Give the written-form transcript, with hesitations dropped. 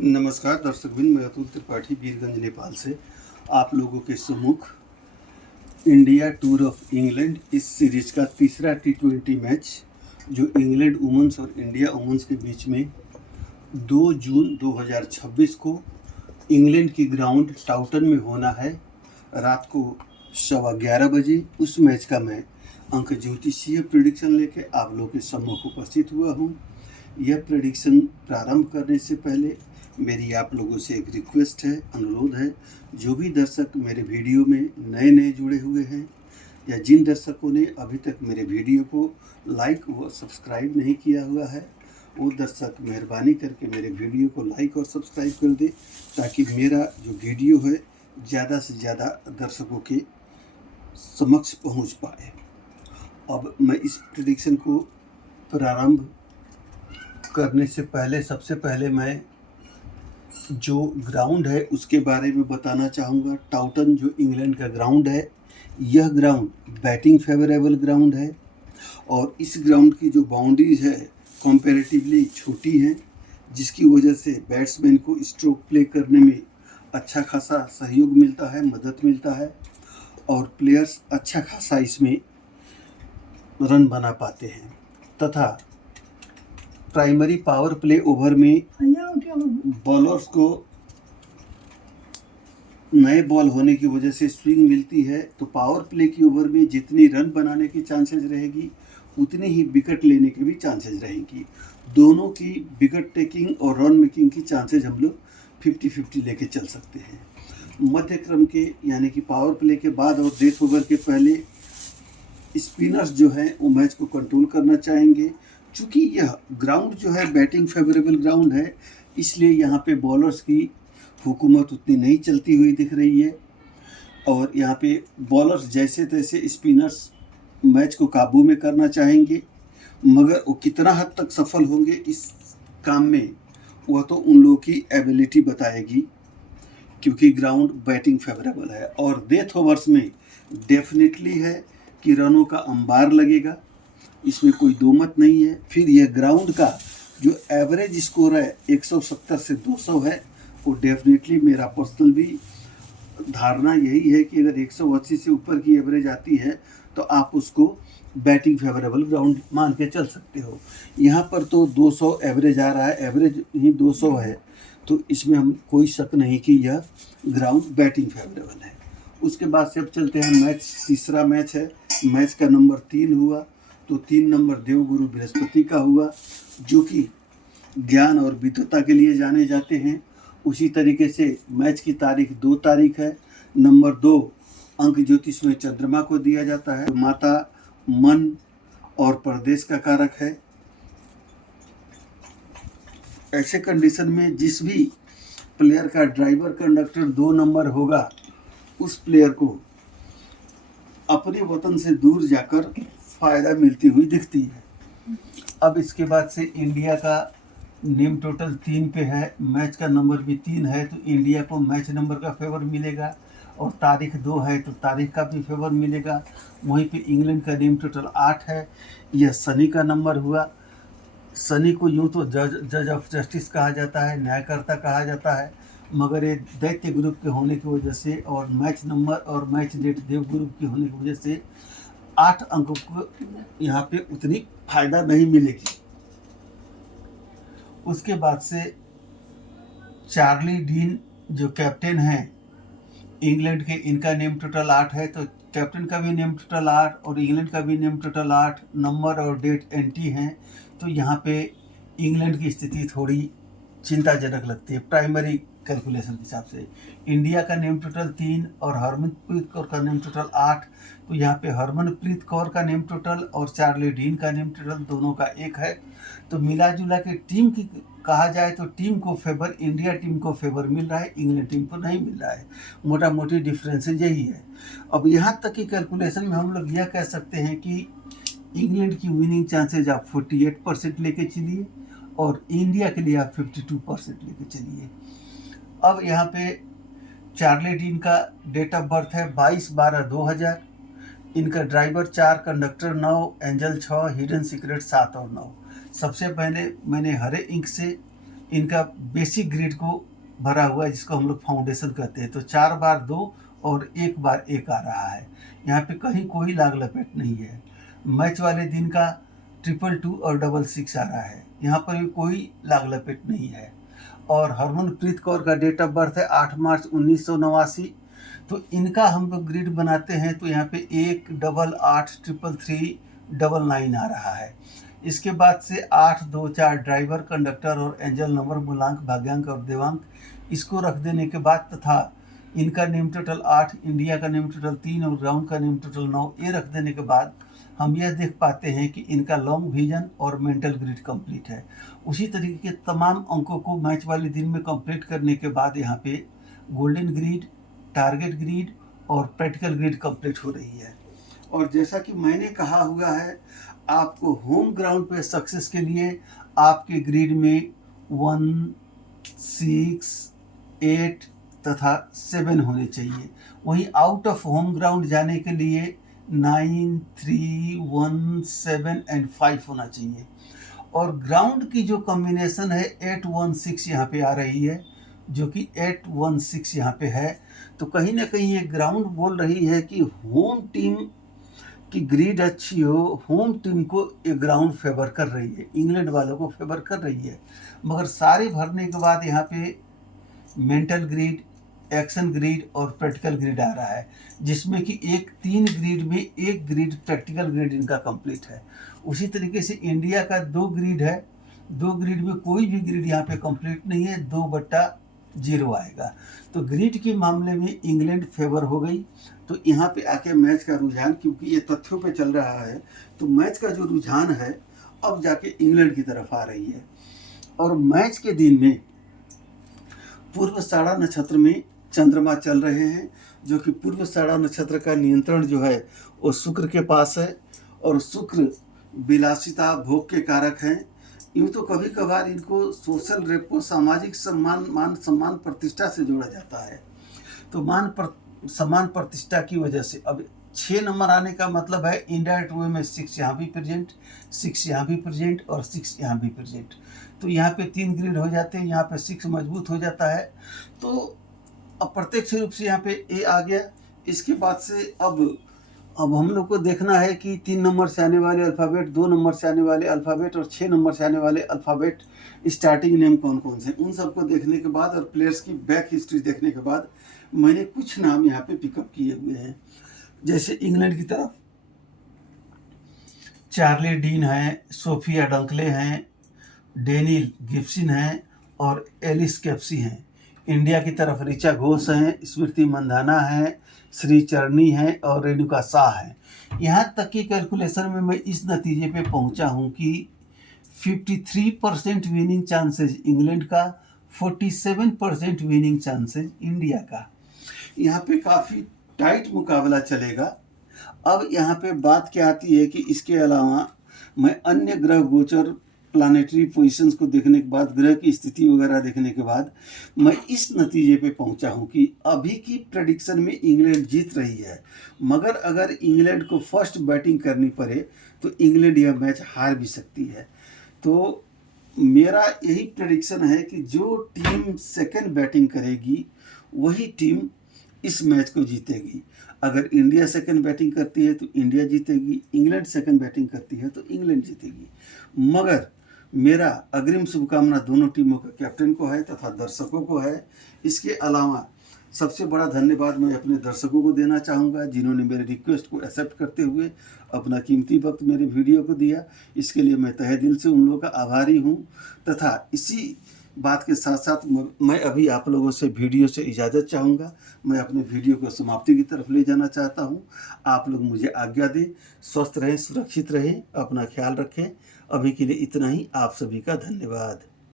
नमस्कार दर्शकबिन, मैं अतुल त्रिपाठी वीरगंज नेपाल से आप लोगों के सम्मुख इंडिया टूर ऑफ इंग्लैंड इस सीरीज का तीसरा T20 मैच जो इंग्लैंड वुमेंस और इंडिया वुमेंस के बीच में 2 जून 2026 को इंग्लैंड की ग्राउंड टाउटन में होना है। रात को 11:15 बजे उस मैच का मैं अंक ज्योतिषीय प्रेडिक्शन लेके आप लोगों के सम्मुख उपस्थित हुआ हूँ। यह प्रेडिक्शन प्रारंभ करने से पहले मेरी आप लोगों से एक रिक्वेस्ट है, अनुरोध है। जो भी दर्शक मेरे वीडियो में नए जुड़े हुए हैं या जिन दर्शकों ने अभी तक मेरे वीडियो को लाइक व सब्सक्राइब नहीं किया हुआ है, वो दर्शक मेहरबानी करके मेरे वीडियो को लाइक और सब्सक्राइब कर दे, ताकि मेरा जो वीडियो है ज़्यादा से ज़्यादा दर्शकों के समक्ष पहुंच पाए। अब मैं इस प्रेडिक्शन को प्रारंभ करने से पहले सबसे पहले मैं जो ग्राउंड है उसके बारे में बताना चाहूँगा। टाउटन जो इंग्लैंड का ग्राउंड है, यह ग्राउंड बैटिंग फेवरेबल ग्राउंड है और इस ग्राउंड की जो बाउंड्रीज है कंपैरेटिवली छोटी हैं, जिसकी वजह से बैट्समैन को स्ट्रोक प्ले करने में अच्छा खासा सहयोग मिलता है, मदद मिलता है और प्लेयर्स अच्छा खासा इसमें रन बना पाते हैं। तथा प्राइमरी पावर प्ले ओवर में बॉलर्स को नए बॉल होने की वजह से स्विंग मिलती है, तो पावर प्ले की ओवर में जितनी रन बनाने की चांसेस रहेगी उतनी ही विकेट लेने की भी चांसेस रहेंगी। दोनों की विकेट टेकिंग और रन मेकिंग की चांसेस हम लोग 50-50 लेके चल सकते हैं। मध्य क्रम के यानी कि पावर प्ले के बाद और डेथ ओवर के पहले स्पिनर्स जो हैं वो मैच को कंट्रोल करना चाहेंगे। चूँकि यह ग्राउंड जो है बैटिंग फेवरेबल ग्राउंड है, इसलिए यहाँ पे बॉलर्स की हुकूमत उतनी नहीं चलती हुई दिख रही है और यहाँ पे बॉलर्स जैसे तैसे स्पिनर्स मैच को काबू में करना चाहेंगे, मगर वो कितना हद तक सफल होंगे इस काम में वह तो उन लोगों की एबिलिटी बताएगी, क्योंकि ग्राउंड बैटिंग फेवरेबल है। और डेथ ओवर्स में डेफिनेटली है कि रनों का अंबार लगेगा, इसमें कोई दो मत नहीं है। फिर यह ग्राउंड का जो एवरेज स्कोर है 170 से 200 है, वो डेफिनेटली मेरा पर्सनल भी धारणा यही है कि अगर 180 से ऊपर की एवरेज आती है तो आप उसको बैटिंग फेवरेबल ग्राउंड मान के चल सकते हो। यहाँ पर तो 200 एवरेज आ रहा है, एवरेज ही 200 है, तो इसमें हम कोई शक नहीं कि यह ग्राउंड बैटिंग फेवरेबल है। उसके बाद से अब चलते हैं मैच, तीसरा मैच है, मैच का नंबर 3 हुआ, तो 3 नंबर देवगुरु बृहस्पति का हुआ, जो कि ज्ञान और विद्वता के लिए जाने जाते हैं। उसी तरीके से मैच की तारीख 2 तारीख है। नंबर 2 अंक ज्योतिष में चंद्रमा को दिया जाता है, माता मन और प्रदेश का कारक है। ऐसे कंडीशन में जिस भी प्लेयर का ड्राइवर कंडक्टर 2 नंबर होगा, उस प्लेयर को अपने वतन से दूर जाकर फ़ायदा मिलती हुई दिखती है। अब इसके बाद से इंडिया का नेम टोटल 3 पे है, मैच का नंबर भी 3 है, तो इंडिया को मैच नंबर का फेवर मिलेगा और तारीख 2 है तो तारीख का भी फेवर मिलेगा। वहीं पे इंग्लैंड का नेम टोटल 8 है, यह शनि का नंबर हुआ। शनि को यूँ तो जज ऑफ जस्टिस कहा जाता है, न्यायकर्ता कहा जाता है, मगर ये दैत्य ग्रुप के होने की वजह से और मैच नंबर और मैच डेट देव ग्रुप की होने की वजह से 8 अंकों को यहाँ पे उतनी फायदा नहीं मिलेगी। उसके बाद से चार्ली डीन जो कैप्टन हैं इंग्लैंड के, इनका नेम टोटल 8 है, तो कैप्टन का भी नेम टोटल 8 और इंग्लैंड का भी नेम टोटल 8, नंबर और डेट एंटी हैं। तो यहाँ पे इंग्लैंड की स्थिति थोड़ी चिंताजनक लगती है प्राइमरी कैलकुलेशन के हिसाब से। इंडिया का नेम टोटल 3 और हरमनप्रीत कौर का नेम टोटल 8, तो यहाँ पे हरमनप्रीत कौर का नेम टोटल और चार्ली डीन का नेम टोटल दोनों का 1 है। तो मिला जुला के टीम की कहा जाए तो टीम को फेवर, इंडिया टीम को फेवर मिल रहा है, इंग्लैंड टीम को नहीं मिल रहा है। मोटा मोटी डिफरेंसेज यही है। अब यहाँ तक की कैलकुलेशन में हम लोग यह कह सकते हैं कि इंग्लैंड की विनिंग चांसेज आप 48% लेके चलिए और इंडिया के लिए आप 52% लेके चलिए। अब यहाँ पे चार्ली डीन का डेट ऑफ बर्थ है 22/12/2000, इनका driver 4, conductor 9, angel 6, hidden secret 7 और 9। सबसे पहले मैंने हरे इंक से इनका बेसिक ग्रिड को भरा हुआ है, जिसको हम लोग फाउंडेशन कहते हैं। तो 4 बार 2 और 1 बार 1 आ रहा है। यहाँ पे कहीं कोई लाग लपेट नहीं है। मैच वाले दिन का 222 और 66 आ रहा है, यहाँ पर भी कोई लाग लपेट नहीं है। और हरमनप्रीत कौर का डेट ऑफ बर्थ है 8 मार्च 1989। तो इनका हम लोग ग्रिड बनाते हैं तो यहाँ पे 1 डबल 8 3 3 डबल 9 आ रहा है। इसके बाद से 8 2 4 ड्राइवर, कंडक्टर और एंजल नंबर, मूलांक, भाग्यांक और देवांक, इसको रख देने के बाद तथा इनका नेम टोटल 8, इंडिया का नेम टोटल 3 और ग्राउंड का नेम टोटल 9, ये रख देने के बाद हम यह देख पाते हैं कि इनका लॉन्ग विजन और मेंटल ग्रिड कंप्लीट है। उसी तरीके के तमाम अंकों को मैच वाले दिन में कंप्लीट करने के बाद यहाँ पे गोल्डन ग्रिड, टारगेट ग्रिड और प्रैक्टिकल ग्रिड कंप्लीट हो रही है। और जैसा कि मैंने कहा हुआ है, आपको होम ग्राउंड पे सक्सेस के लिए आपके ग्रिड में 1, 6, 8 तथा 7 होने चाहिए। वहीं आउट ऑफ होम ग्राउंड जाने के लिए 9, 3, 1, 7 एंड 5 होना चाहिए। और ग्राउंड की जो कॉम्बिनेशन है 8, 1, 6 यहाँ पे आ रही है, जो कि 8, 1, 6 यहाँ पे है। तो कहीं ना कहीं ये ग्राउंड बोल रही है कि होम टीम की ग्रिड अच्छी हो, होम टीम को ये ग्राउंड फेवर कर रही है, इंग्लैंड वालों को फेवर कर रही है। मगर सारे भरने के बाद यहाँ पे मेंटल ग्रिड, एक्शन ग्रिड और प्रैक्टिकल ग्रिड आ रहा है, जिसमें कि 3 ग्रिड में 1 ग्रिड प्रैक्टिकल ग्रिड इनका कंप्लीट है। उसी तरीके से इंडिया का 2 ग्रिड है, 2 ग्रिड में कोई भी ग्रिड यहाँ पे कंप्लीट नहीं है, 2/0 आएगा। तो ग्रिड के मामले में इंग्लैंड फेवर हो गई। तो यहाँ पे आके मैच का रुझान, क्योंकि ये तथ्यों पे चल रहा है, तो मैच का जो रुझान है अब जाके इंग्लैंड की तरफ आ रही है। और मैच के दिन में पूर्वाषाढ़ा नक्षत्र में चंद्रमा चल रहे हैं, जो कि पूर्वाषाढ़ा नक्षत्र का नियंत्रण जो है वो शुक्र के पास है। और शुक्र विलासिता, भोग के कारक हैं। यूँ तो कभी कभार इनको सोशल रेपो, सामाजिक सम्मान, मान सम्मान प्रतिष्ठा से जोड़ा जाता है। तो सम्मान प्रतिष्ठा की वजह से अब 6 नंबर आने का मतलब है इनडायरेक्ट वे में 6 यहाँ भी प्रेजेंट, 6 यहाँ भी प्रेजेंट और 6 यहाँ भी प्रेजेंट। तो यहाँ पे 3 ग्रिड हो जाते हैं, यहाँ पे 6 मजबूत हो जाता है। तो अप्रत्यक्ष रूप से यहाँ पे ए आ गया। इसके बाद से अब हम लोग को देखना है कि 3 नंबर से आने वाले अल्फ़ाबेट, 2 नंबर से आने वाले अल्फ़ाबेट और 6 नंबर से आने वाले अल्फ़ाबेट स्टार्टिंग नेम कौन कौन से, उन सबको देखने के बाद और प्लेयर्स की बैक हिस्ट्री देखने के बाद मैंने कुछ नाम यहाँ पे पिकअप किए हुए हैं। जैसे इंग्लैंड की तरफ चार्ली डीन है, सोफिया डंकले हैं, डेनियल गिब्सन हैं और एलिस कैप्सी हैं। इंडिया की तरफ ऋचा घोष हैं, स्मृति मंधाना हैं, श्री चरनी हैं और रेणुका शाह हैं। यहाँ तक की कैलकुलेशन में मैं इस नतीजे पे पहुँचा हूँ कि 53% विनिंग चांसेस इंग्लैंड का, 47% विनिंग चांसेस इंडिया का। यहाँ पे काफ़ी टाइट मुकाबला चलेगा। अब यहाँ पे बात क्या आती है कि इसके अलावा मैं अन्य ग्रह गोचर, प्लानेटरी पोजीशंस को देखने के बाद, ग्रह की स्थिति वगैरह देखने के बाद मैं इस नतीजे पे पहुंचा हूं कि अभी की प्रेडिक्शन में इंग्लैंड जीत रही है। मगर अगर इंग्लैंड को फर्स्ट बैटिंग करनी पड़े तो इंग्लैंड यह मैच हार भी सकती है। तो मेरा यही प्रेडिक्शन है कि जो टीम सेकंड बैटिंग करेगी वही टीम इस मैच को जीतेगी। अगर इंडिया सेकंड बैटिंग करती है तो इंडिया जीतेगी, इंग्लैंड सेकंड बैटिंग करती है तो इंग्लैंड जीतेगी। मगर मेरा अग्रिम शुभकामना दोनों टीमों के कैप्टन को है तथा दर्शकों को है। इसके अलावा सबसे बड़ा धन्यवाद मैं अपने दर्शकों को देना चाहूँगा, जिन्होंने मेरे रिक्वेस्ट को एक्सेप्ट करते हुए अपना कीमती वक्त मेरे वीडियो को दिया। इसके लिए मैं तहे दिल से उन लोगों का आभारी हूँ। तथा इसी बात के साथ साथ मैं अभी आप लोगों से वीडियो से इजाज़त चाहूँगा। मैं अपने वीडियो को समाप्ति की तरफ ले जाना चाहता हूँ। आप लोग मुझे आज्ञा दें। स्वस्थ रहें, सुरक्षित रहें, अपना ख्याल रखें। अभी के लिए इतना ही। आप सभी का धन्यवाद।